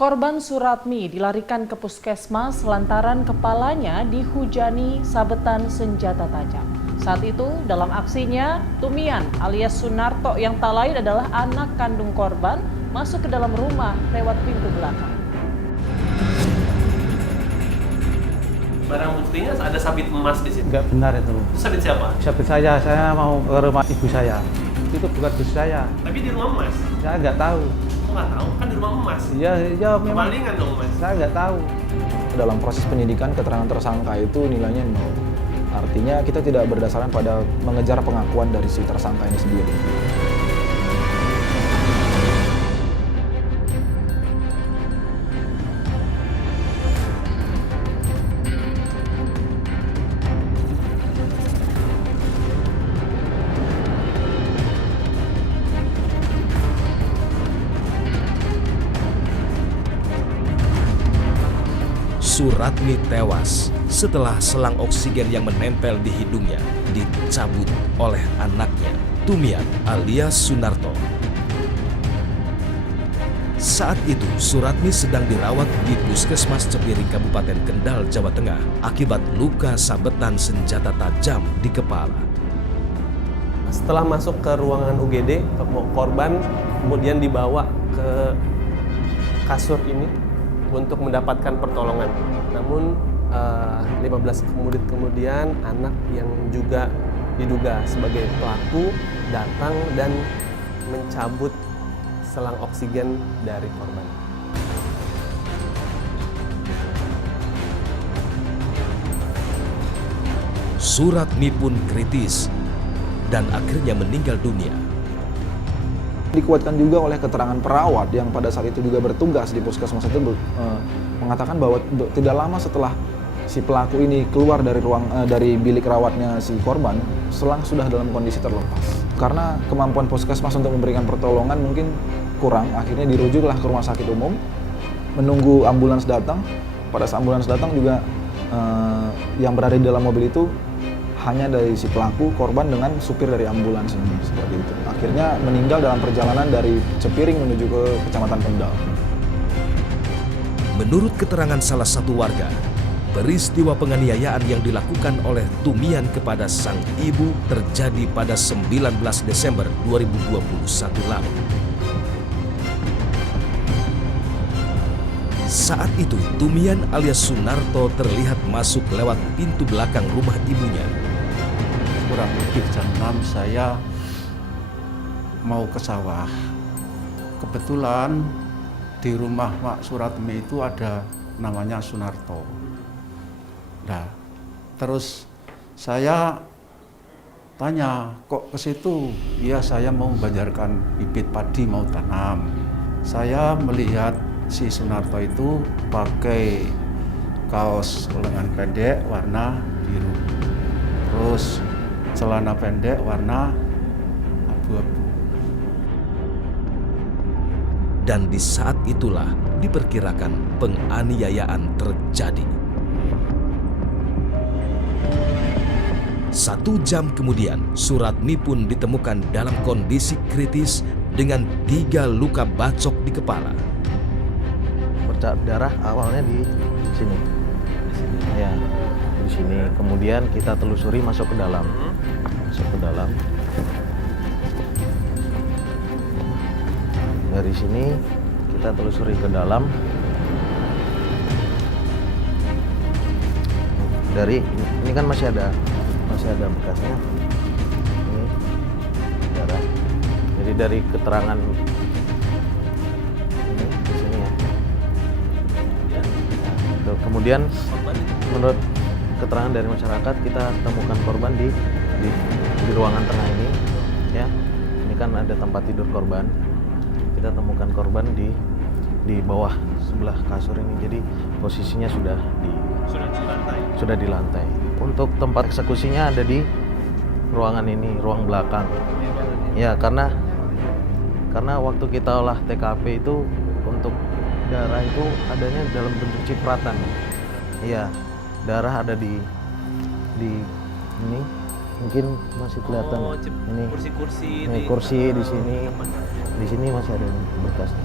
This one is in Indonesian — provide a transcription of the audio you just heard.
Korban Suratmi dilarikan ke puskesmas lantaran kepalanya dihujani sabetan senjata tajam. Saat itu, dalam aksinya, Tumian alias Sunarto yang tak lain adalah anak kandung korban masuk ke dalam rumah lewat pintu belakang. Barang buktinya ada sabit emas di sini. Enggak benar itu. Sabit siapa? Sabit saya mau ke rumah ibu saya. Itu bukan bus saya. Tapi di rumah emas. Saya nggak tahu. Kok nggak tahu? Kan di rumah emas. Iya memang. Kemalingan dong mas. Saya nggak tahu. Dalam proses penyidikan, keterangan tersangka itu nilainya 0. Artinya kita tidak berdasarkan pada mengejar pengakuan dari si tersangka ini sendiri. Suratmi tewas setelah selang oksigen yang menempel di hidungnya dicabut oleh anaknya, Tumian alias Sunarto. Saat itu, Suratmi sedang dirawat di Puskesmas Cepiring, Kabupaten Kendal, Jawa Tengah akibat luka sabetan senjata tajam di kepala. Setelah masuk ke ruangan UGD, korban kemudian dibawa ke kasur ini untuk mendapatkan pertolongan. Namun 15 menit kemudian anak yang juga diduga sebagai pelaku datang dan mencabut selang oksigen dari korban. Suratmi pun kritis dan akhirnya meninggal dunia. Dikuatkan juga oleh keterangan perawat yang pada saat itu juga bertugas di puskesmas itu mengatakan bahwa tidak lama setelah si pelaku ini keluar dari dari bilik rawatnya si korban, selang sudah dalam kondisi terlepas. Karena kemampuan puskesmas untuk memberikan pertolongan mungkin kurang, akhirnya dirujuklah ke rumah sakit umum, menunggu ambulans datang. Pada saat ambulans datang juga yang berada di dalam mobil itu hanya dari si pelaku, korban dengan supir dari ambulans ini, seperti itu. Akhirnya meninggal dalam perjalanan dari Cepiring menuju ke Kecamatan Kendal. Menurut keterangan salah satu warga, peristiwa penganiayaan yang dilakukan oleh Tumian kepada sang ibu terjadi pada 19 Desember 2021 lalu. Saat itu, Tumian alias Sunarto terlihat masuk lewat pintu belakang rumah ibunya. Kurang lebih jam 6 saya mau ke sawah. Kebetulan di rumah Pak Suratmi itu ada namanya Sunarto. Nah, terus saya tanya, kok ke situ? Iya, saya mau membanjarkan bibit padi mau tanam. Saya melihat si Sunarto itu pakai kaos lengan pendek warna biru. Terus celana pendek warna abu-abu. Dan di saat itulah diperkirakan penganiayaan terjadi. 1 jam kemudian, Suratmi pun ditemukan dalam kondisi kritis dengan 3 luka bacok di kepala. Bercak darah awalnya di sini. Ya, di sini. Kemudian kita telusuri masuk ke dalam. Masuk ke dalam. Dari sini kita telusuri ke dalam. Dari ini kan masih ada bekasnya. Ini darah. Jadi dari keterangan ini di sini ya. Kemudian menurut keterangan dari masyarakat kita temukan korban di ruangan tengah ini ya. Ini kan ada tempat tidur korban. Kita temukan korban di bawah sebelah kasur ini. Jadi posisinya sudah di lantai. Untuk tempat eksekusinya ada di ruangan ini, ruang belakang. Ya, karena waktu kita olah TKP itu untuk darah itu adanya dalam bentuk cipratan. Iya, darah ada di ini, mungkin masih kelihatan. Ini kursi-kursi kursi di sini masih ada bekasnya.